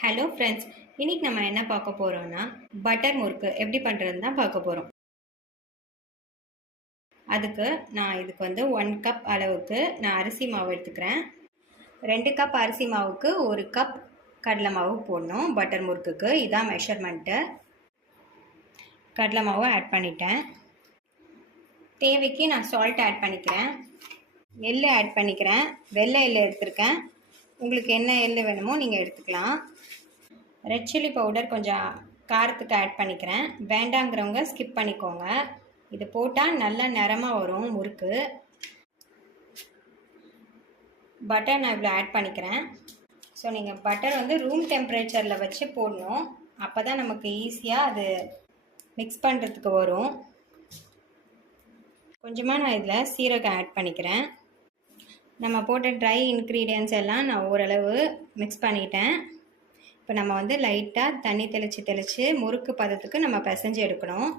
Hello friends இன்னைக்கு நம்ம என்ன பார்க்க போகிறோம்னா பட்டர் முறுக்கு. எப்படி பண்ணுறதுன்னு தான் பார்க்க போகிறோம் அதுக்கு நான் இதுக்கு வந்து ஒன் கப் அளவுக்கு நான் அரிசி மாவு எடுத்துக்கிறேன். ரெண்டு கப் அரிசி மாவுக்கு ஒரு கப் கடலை மாவு போடணும். பட்டர் முறுக்குக்கு இதான் மெஷர்மெண்ட்டு கடலை மாவு ஆட் பண்ணிட்டேன். தேவைக்கு நான் சால்ட் ஆட் பண்ணிக்கிறேன். எள்ளு ஆட் பண்ணிக்கிறேன். வெள்ளை எள்ளு எடுத்திருக்கேன். உங்களுக்கு என்ன எள்ளு வேணுமோ நீங்கள் எடுத்துக்கலாம். ரெட் சில்லி பவுடர் கொஞ்சம் காரத்துக்கு ஆட் பண்ணிக்கிறேன். வேண்டாங்கிறவங்க ஸ்கிப் பண்ணிக்கோங்க. இது போட்டால் நல்லா நிறமாக வரும் முறுக்கு. பட்டர் நான் இவ்வளோ ஆட் பண்ணிக்கிறேன். ஸோ நீங்கள் பட்டர் வந்து ரூம் டெம்பரேச்சரில் வச்சு போடணும். அப்போ தான் நமக்கு ஈஸியாக அது மிக்ஸ் பண்ணுறதுக்கு வரும். கொஞ்சமாக நான் இதில் சீரகம் ஆட் பண்ணிக்கிறேன். நம்ம போட்ட ட்ரை இன்க்ரீடியன்ஸ் எல்லாம் நான் ஓரளவு மிக்ஸ் பண்ணிட்டேன். இப்போ நம்ம வந்து லைட்டாக தண்ணி தெளித்து தெளித்து முறுக்கு பதத்துக்கு நம்ம பிசைஞ்சு எடுக்கணும்.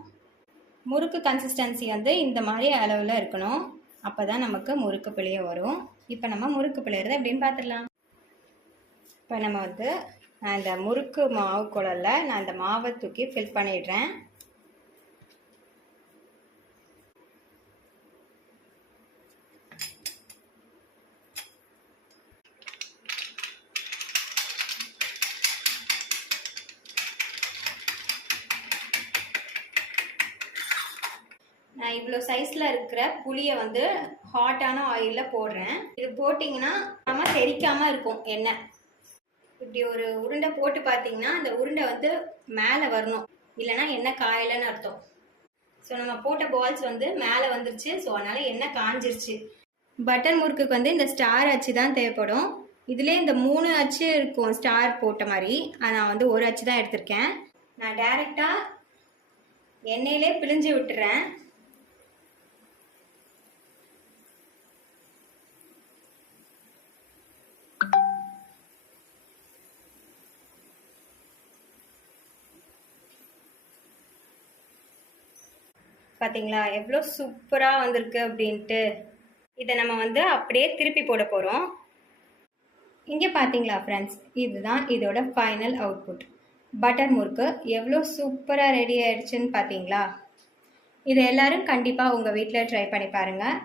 முறுக்கு கன்சிஸ்டன்சி வந்து இந்த மாதிரி அளவில் இருக்கணும். அப்போ தான் நமக்கு முறுக்கு பிழைய வரும். இப்போ நம்ம முறுக்கு பிழையிறது எப்படின்னு பார்த்துடலாம் இப்போ நம்ம வந்து நான் இந்த முறுக்கு மாவு குழலில் நான் இந்த மாவை தூக்கி ஃபில் பண்ணிடுறேன். நான் இவ்வளோ சைஸில் இருக்கிற புளியை வந்து ஹாட்டான ஆயிலில் போடுறேன். இது போட்டிங்கன்னா நம்ம தெரிக்காமல் இருக்கும் எண்ணெய். இப்படி ஒரு உருண்டை போட்டு பார்த்தீங்கன்னா அந்த உருண்டை வந்து மேலே வரணும். இல்லைன்னா எண்ணெய் காயலைன்னு அர்த்தம். ஸோ நம்ம போட்ட பால்ஸ் வந்து மேலே வந்துருச்சு. ஸோ அதனால் எண்ணெய் காஞ்சிருச்சு. பட்டன் முறுக்குக்கு வந்து இந்த ஸ்டார் அச்சு தான் தேவைப்படும். இதுலேயே இந்த மூணு அச்சு இருக்கும் ஸ்டார் போட்ட மாதிரி. நான் வந்து ஒரு அச்சு தான் எடுத்திருக்கேன். நான் டைரெக்டாக எண்ணெயிலே பிழிஞ்சு விட்டுறேன். பார்த்தீங்களா எவ்வளோ சூப்பராக வந்திருக்கு அப்படின்ட்டு. இதை நம்ம வந்து அப்படியே திருப்பி போட போகிறோம் இங்கே பார்த்தீங்களா ஃப்ரெண்ட்ஸ் இதுதான் இதோட ஃபைனல் அவுட்புட் பட்டர் முறுக்கு எவ்வளோ சூப்பராக ரெடி ஆயிடுச்சுன்னு பார்த்தீங்களா இதை எல்லோரும் கண்டிப்பாக உங்கள் வீட்டில் ட்ரை பண்ணி பாருங்கள்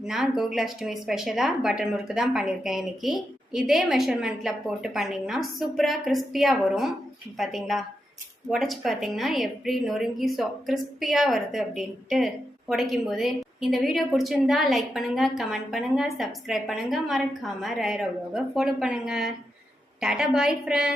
நான் கோகுலாஷ்டமி ஸ்பெஷலாக பட்டர் முறுக்கு தான் பண்ணியிருக்கேன் இன்னைக்கு. இதே மெஷர்மெண்ட்டில் போட்டு பண்ணிங்கன்னா சூப்பராக கிறிஸ்பியாக வரும். பார்த்தீங்களா உடச்சி பார்த்தீங்கன்னா எப்படி நொறுங்கி சோ கிறிஸ்பியாக வருது அப்படின்ட்டு உடைக்கும் போது இந்த வீடியோ பிடிச்சிருந்தா லைக் பண்ணுங்கள் கமெண்ட் பண்ணுங்கள் சப்ஸ்கிரைப் பண்ணுங்கள் மறக்காமல் ரயர் அவ்வளோவை ஃபாலோ பண்ணுங்கள் டாட்டா பாய் ஃப்ரெண்ட்ஸ்